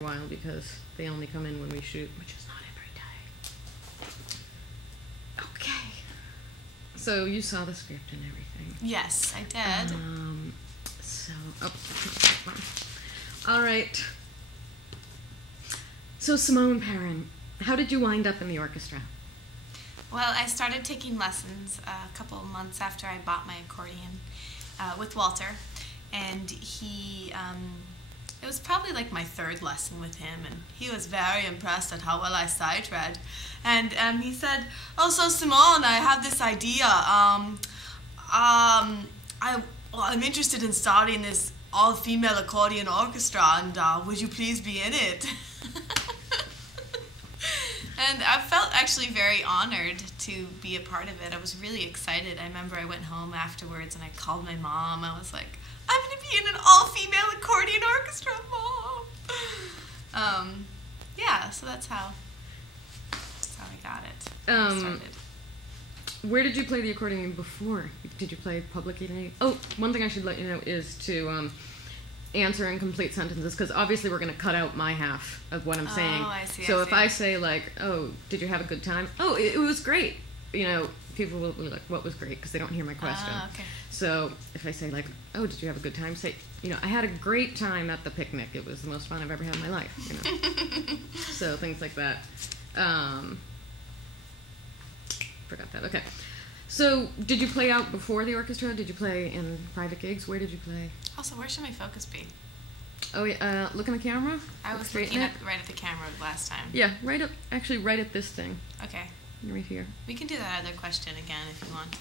a while because they only come in when we shoot, which is not every day. Okay. So you saw the script and everything. Yes, I did. All right. So Simone Perrin, how did you wind up in the orchestra? Well, I started taking lessons a couple of months after I bought my accordion with Walter, and he, it was probably like my third lesson with him, and he was very impressed at how well I sight read. And he said, "Oh, so Simone, I have this idea. I'm interested in starting this all-female accordion orchestra, and would you please be in it?" And I felt actually very honored to be a part of it. I was really excited. I remember I went home afterwards and I called my mom. I was like, "I'm going to be in an all-female accordion orchestra, Mom." Yeah, so that's how I got it. Started. Where did you play the accordion before? Did you play publicly? Oh, one thing I should let you know is to answer in complete sentences, because obviously we're going to cut out my half of what I'm saying. Oh, I see. So if I say like, "Oh, did you have a good time?" "Oh, it was great." People will be like, "What was great?" because they don't hear my question. Okay. So if I say like, "Oh, did you have a good time?" Say, "I had a great time at the picnic. It was the most fun I've ever had in my life." So things like that. Forgot that. Okay. So did you play out before the orchestra? Did you play in private gigs? Where did you play? Also, where should my focus be? Oh, yeah, look in the camera. I was looking right at the camera last time. Yeah, right at this thing. Okay. Right here. We can do that other question again if you want to.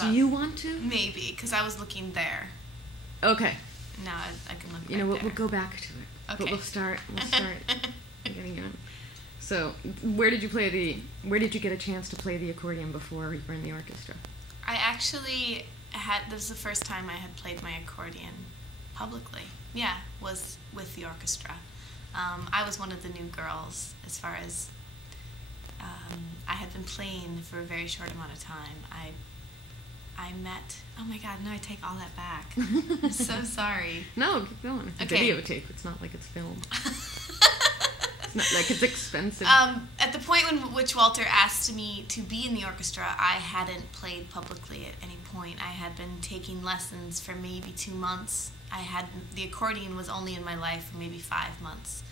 Do you want to? Maybe, because I was looking there. Okay. Now I can look there. We'll go back to it. Okay. But we'll start getting in. So, where did you get a chance to play the accordion before you were in the orchestra? I actually this was the first time I had played my accordion publicly. Yeah, was with the orchestra. I was one of the new girls as far as I had been playing for a very short amount of time. I met, oh my God, no, I take all that back. I'm so sorry. No, keep going. It's a videotape. It's not like it's film. It's not like it's expensive. At the point in which Walter asked me to be in the orchestra, I hadn't played publicly at any point. I had been taking lessons for maybe 2 months. The accordion was only in my life for maybe 5 months.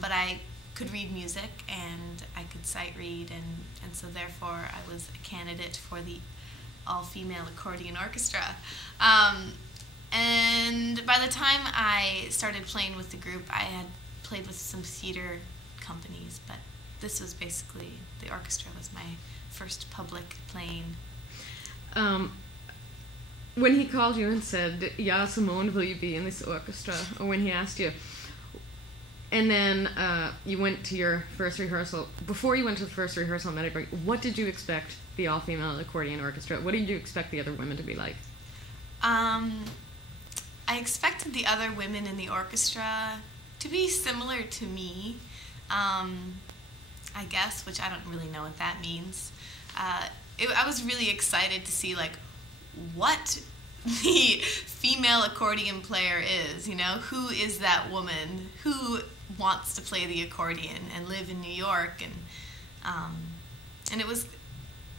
But I could read music and I could sight read, and so therefore I was a candidate for the all-female accordion orchestra. And by the time I started playing with the group, I had played with some theater companies, but this was basically, the orchestra was my first public playing. When he called you and said, "Yeah, Simone, will you be in this orchestra?" or when he asked you, and then you went to your first rehearsal, before you went to the first rehearsal in Medinburg, what did you expect the all-female accordion orchestra, what did you expect the other women to be like? I expected the other women in the orchestra to be similar to me, I guess, which I don't really know what that means. I was really excited to see like what the female accordion player is, who is that woman who wants to play the accordion and live in New York, and it was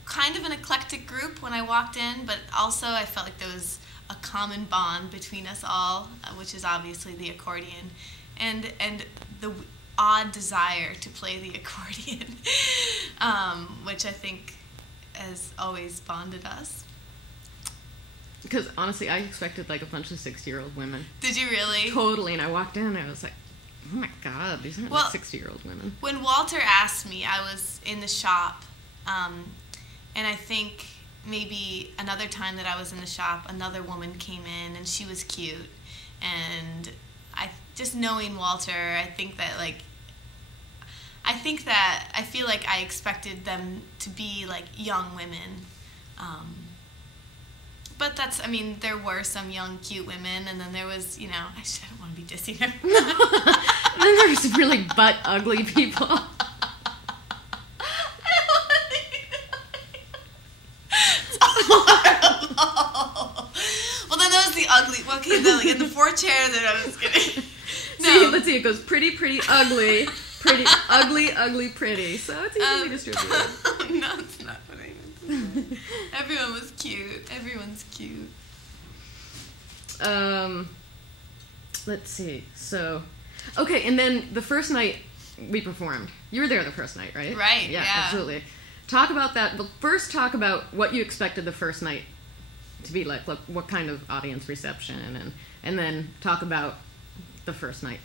kind of an eclectic group when I walked in, but also I felt like there was a common bond between us all, which is obviously the accordion, and the odd desire to play the accordion, which I think has always bonded us. Because honestly, I expected like a bunch of 60-year-old women. Did you really? Totally, and I walked in and I was like, "Oh my God, these aren't like 60-year-old women." When Walter asked me, I was in the shop, and I think maybe another time that I was in the shop, another woman came in and she was cute, and just knowing Walter, I feel like I expected them to be like young women. But there were some young, cute women, and then there was, I don't want to be dissing her. And then there were some really butt ugly people. It's horrible. Well, then there was the ugly, in the 4 chair that I was getting. No. let's see. It goes pretty, pretty, ugly, pretty, ugly, ugly, pretty. So it's easily distributed. No, it's not what I meant to say. Everyone was cute. Everyone's cute. Let's see. So, okay, and then the first night we performed. You were there the first night, right? Right. Yeah, yeah. absolutely. Talk about that. But first, talk about what you expected the first night to be like. What kind of audience reception, and then talk about the first night.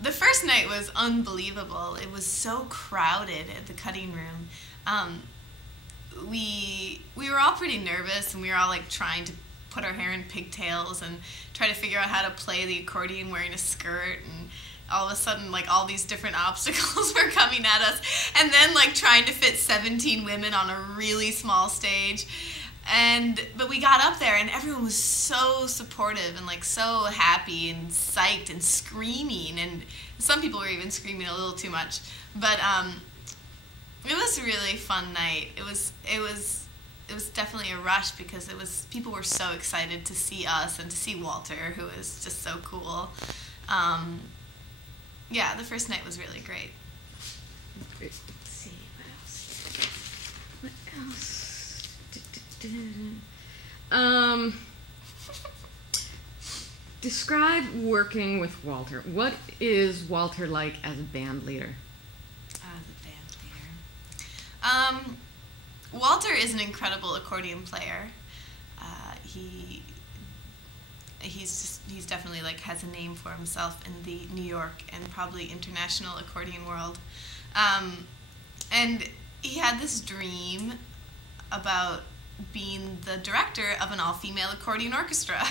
The first night was unbelievable. It was so crowded at the cutting room. We were all pretty nervous, and we were all like trying to put our hair in pigtails and try to figure out how to play the accordion wearing a skirt, and all of a sudden like all these different obstacles were coming at us, and then like trying to fit 17 women on a really small stage. But we got up there, and everyone was so supportive and like so happy and psyched and screaming, and some people were even screaming a little too much. But it was a really fun night. It was definitely a rush because people were so excited to see us and to see Walter, who is just so cool. Yeah, the first night was really great. Let's see, what else? Describe working with Walter. What is Walter like as a band leader? Walter is an incredible accordion player. He's definitely like has a name for himself in the New York and probably international accordion world. And he had this dream about being the director of an all-female accordion orchestra.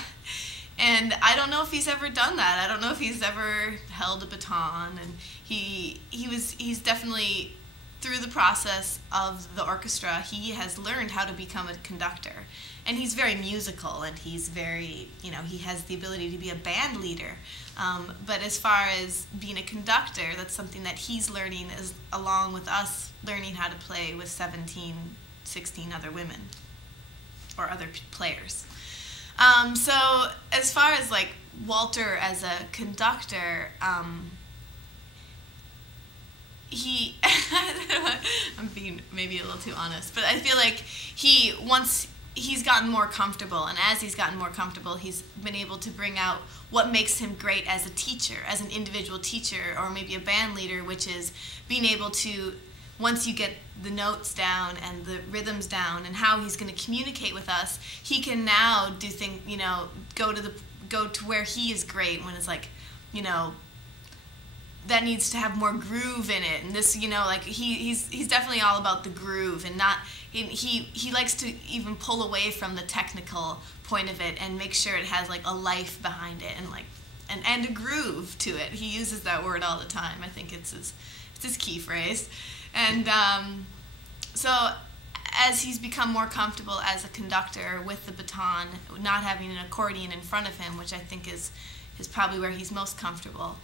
And I don't know if he's ever done that. I don't know if he's ever held a baton. And he's definitely, through the process of the orchestra, he has learned how to become a conductor. And he's very musical, and he's very, he has the ability to be a band leader. But as far as being a conductor, that's something that he's learning along with us learning how to play with 17, 16 other women or other players. So as far as like Walter as a conductor, I'm being maybe a little too honest, but I feel like once he's gotten more comfortable, and as he's gotten more comfortable, he's been able to bring out what makes him great as a teacher, as an individual teacher, or maybe a band leader, which is being able to, once you get the notes down and the rhythms down and how he's going to communicate with us, he can now do things, go to where he is great, when it's like, that needs to have more groove in it, and this, like he's definitely all about the groove, and not he likes to even pull away from the technical point of it and make sure it has like a life behind it, and like and a groove to it. He uses that word all the time. I think it's his key phrase. And so as he's become more comfortable as a conductor with the baton, not having an accordion in front of him, which I think is probably where he's most comfortable,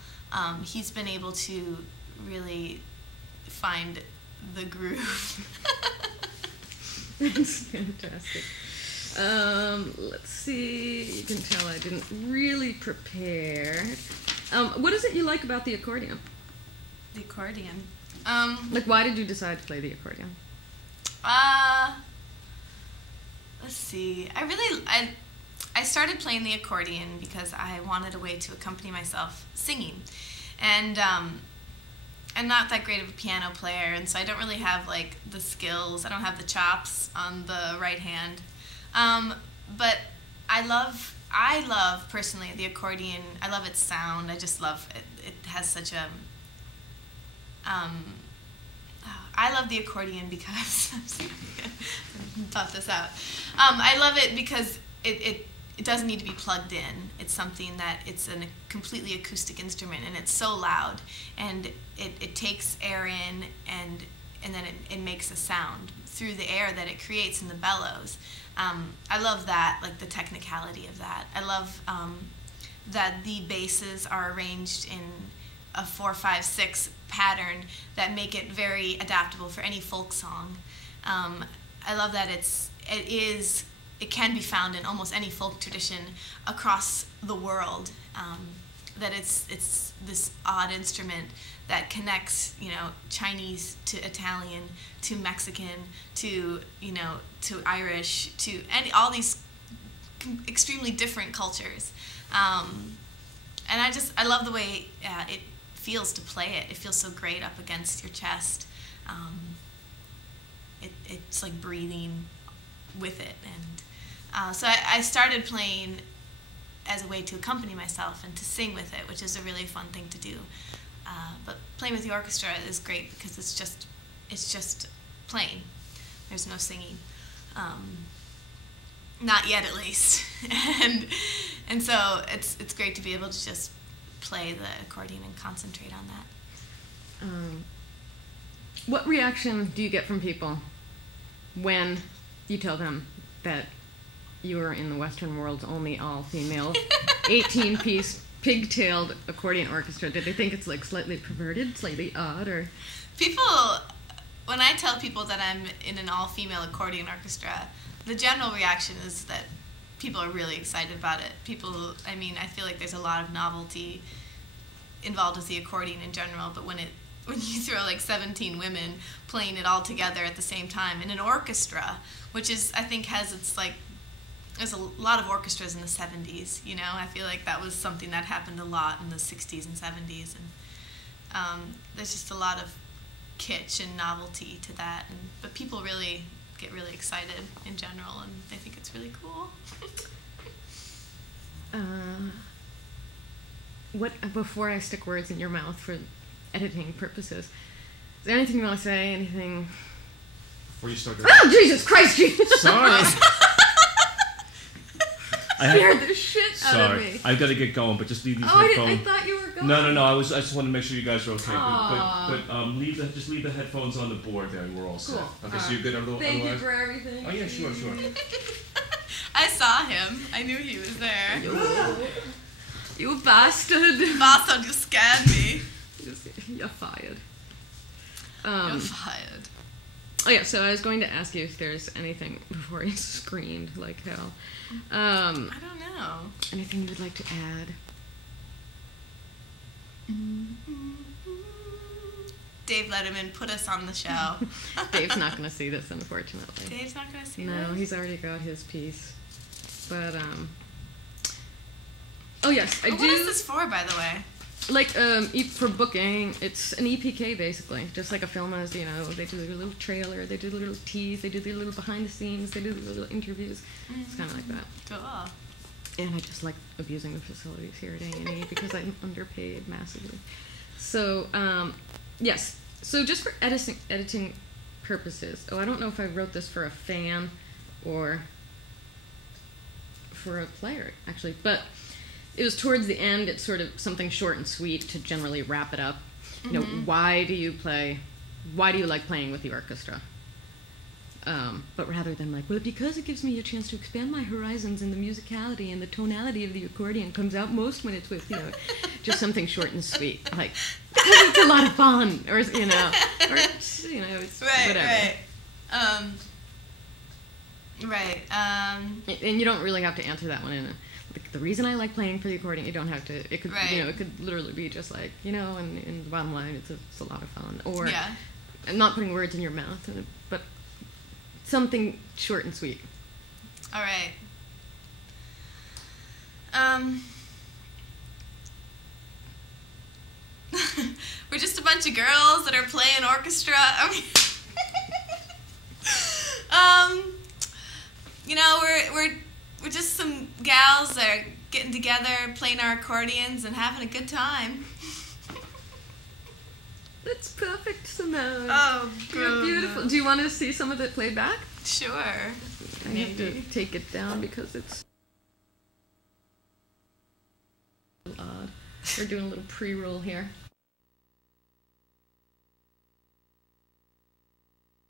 he's been able to really find the groove. That's fantastic. Let's see. You can tell I didn't really prepare. What is it you like about the accordion? The accordion. Like, why did you decide to play the accordion? Let's see. I started playing the accordion because I wanted a way to accompany myself singing, and I'm not that great of a piano player, and so I don't really have like the skills. I don't have the chops on the right hand, but I love personally the accordion. I love its sound. I just love it. It has such a I love the accordion because I thought this out. I love it because it doesn't need to be plugged in. It's something that it's a completely acoustic instrument, and it's so loud, and it takes air in, and then it makes a sound through the air that it creates in the bellows. I love that, like the technicality of that. I love that the basses are arranged in a 4-5-6 pattern that make it very adaptable for any folk song. I love that it can be found in almost any folk tradition across the world. that it's this odd instrument that connects, Chinese to Italian to Mexican to, to Irish to all these extremely different cultures. And I love the way it feels to play it. It feels so great up against your chest. It's like breathing with it. And so I started playing as a way to accompany myself and to sing with it, which is a really fun thing to do. But playing with the orchestra is great because it's just playing. There's no singing. Not yet, at least. and so it's great to be able to just play the accordion and concentrate on that. What reaction do you get from people when you tell them that you are in the Western world's only all-female 18-piece pigtailed accordion orchestra? Did they think it's like slightly perverted, slightly odd, or? People, when I tell people that I'm in an all-female accordion orchestra, the general reaction is that people are really excited about it. I feel like there's a lot of novelty involved with the accordion in general, but when you throw like 17 women playing it all together at the same time in an orchestra, which is, I think, there's a lot of orchestras in the 70s, I feel like that was something that happened a lot in the 60s and 70s, and there's just a lot of kitsch and novelty to that, but people really get really excited in general, and they think it's really cool. Before I stick words in your mouth for editing purposes, is there anything you want to say? Anything? Before you start. Oh, Jesus Christ! Jesus. Sorry. Scared the shit out of me. I've got to get going, but just leave these I headphones. thought you were going. No. I just wanted to make sure you guys are okay. But just leave the headphones on the board there, and we're all set. Cool. Okay, so you're good. Thank you for everything. Oh yeah, sure. I saw him. I knew he was there. You bastard! Bastard, you scared me. You're fired. You're fired. Oh yeah, so I was going to ask you if there's anything before he screamed like hell. I don't know. Anything you would like to add? Dave Letterman put us on the show. Dave's not going to see this, unfortunately. Dave's not going to see this? No, he's already got his piece. But, oh yes, I do. What is this for, by the way? Like, for booking, it's an EPK, basically. Just like a film is, they do their little trailer, they do their little tease, they do their little behind the scenes, they do their little interviews. Mm-hmm. It's kind of like that. Cool. And I just like abusing the facilities here at A&E because I'm underpaid massively. So, yes. So just for editing purposes, I don't know if I wrote this for a fan or for a player, actually, but it was towards the end. It's sort of something short and sweet to generally wrap it up. Mm-hmm. Why do you like playing with the orchestra? But rather than like, well, because it gives me a chance to expand my horizons, and the musicality and the tonality of the accordion comes out most when it's with, just something short and sweet. Like, because it's a lot of fun, or, it's, it's whatever. Right. And you don't really have to answer that one the reason I like playing for the accordion, you don't have to. It could, it could literally be just like, and the bottom line, it's a lot of fun. Or, I'm not putting words in your mouth, but something short and sweet. All right. We're just a bunch of girls that are playing orchestra. We're just some gals that are getting together, playing our accordions, and having a good time. That's perfect, Simone. Oh, you're beautiful. Do you want to see some of it played back? Sure. I have to take it down because it's odd. We're doing a little pre-roll here.